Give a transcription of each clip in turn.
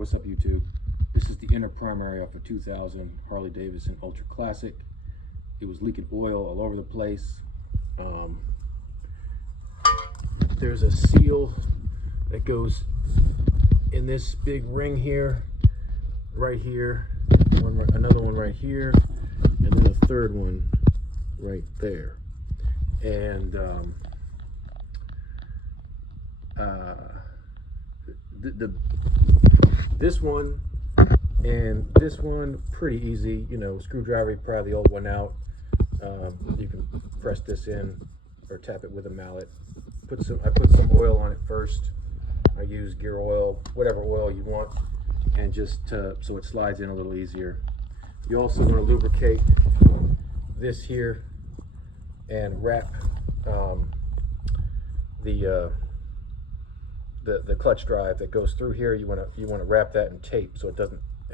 What's up, YouTube? This is the inner primary off a 2000 Harley Davidson Ultra Classic. It was leaking oil all over the place. There's a seal that goes in this big ring here, right here, another one right here, and then a third one right there. And this one and this one, pretty easy. You know, screwdriver, you pry the old one out. You can press this in or tap it with a mallet. I put some oil on it first. I use gear oil, whatever oil you want, and just so it slides in a little easier. You also want to lubricate this here and wrap the clutch drive that goes through here. You want to wrap that in tape so it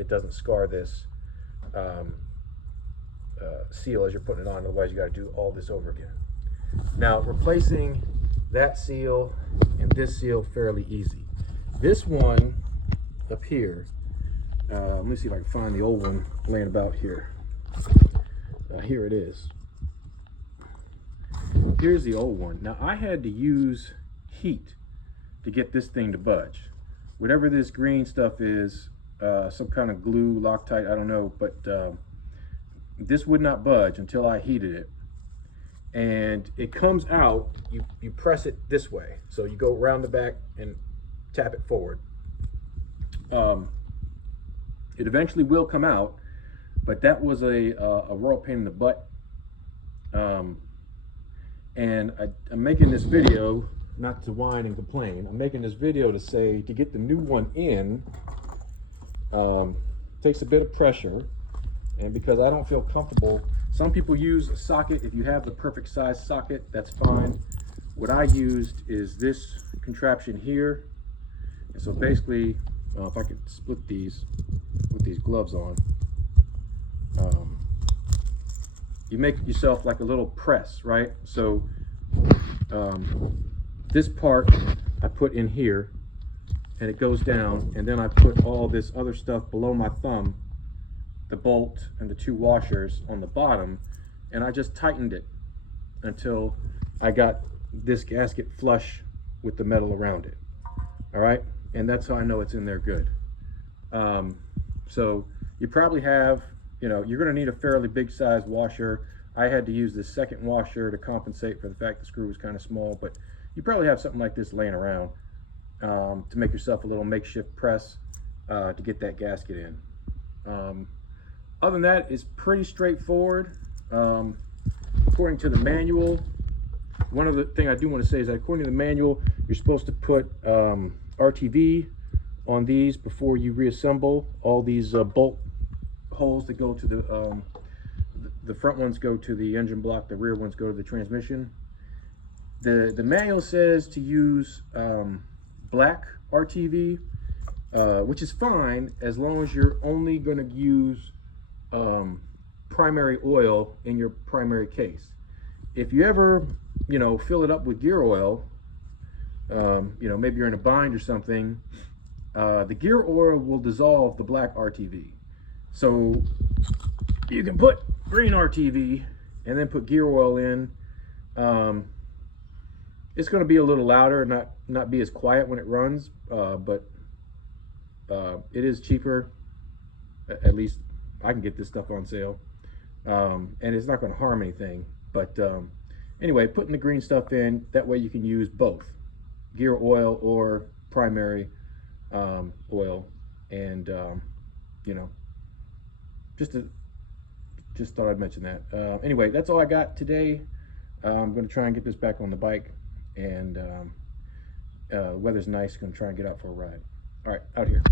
doesn't scar this seal as you're putting it on. Otherwise, you got to do all this over again. Now, replacing that seal and this seal, fairly easy. This one up here, let me see if I can find the old one laying about here. Here it is. Here's the old one. Now, I had to use heat to get this thing to budge. Whatever this green stuff is, some kind of glue, Loctite, I don't know, but this would not budge until I heated it. And it comes out, you press it this way. So you go around the back and tap it forward. It eventually will come out, but that was a royal pain in the butt. And I'm making this video not to whine and complain. I'm making this video to say, to get the new one in, takes a bit of pressure. And because I don't feel comfortable, some people use a socket. If you have the perfect size socket, that's fine. What I used is this contraption here. And so basically, if I could split these with these gloves on, you make yourself like a little press, right? So this part I put in here and it goes down, and then I put all this other stuff below my thumb, the bolt and the two washers on the bottom, and I just tightened it until I got this gasket flush with the metal around it. All right, and that's how I know it's in there good. So you probably have, you know, you're going to need a fairly big size washer. I had to use this second washer to compensate for the fact the screw was kind of small, but you probably have something like this laying around to make yourself a little makeshift press to get that gasket in. Other than that, it's pretty straightforward. According to the manual, one other thing I do want to say is that according to the manual, you're supposed to put RTV on these before you reassemble. All these bolt holes that go to the front ones go to the engine block, the rear ones go to the transmission. The manual says to use black RTV, which is fine as long as you're only going to use primary oil in your primary case. If you ever, you know, fill it up with gear oil, you know, maybe you're in a bind or something, the gear oil will dissolve the black RTV. So you can put green RTV and then put gear oil in. It's going to be a little louder, not be as quiet when it runs, but it is cheaper. At least I can get this stuff on sale, and it's not going to harm anything. But anyway, putting the green stuff in, that way you can use both gear oil or primary oil. And you know, just thought I'd mention that. Anyway, that's all I got today. I'm going to try and get this back on the bike, and the weather's nice. Going to try and get out for a ride. All right, out here.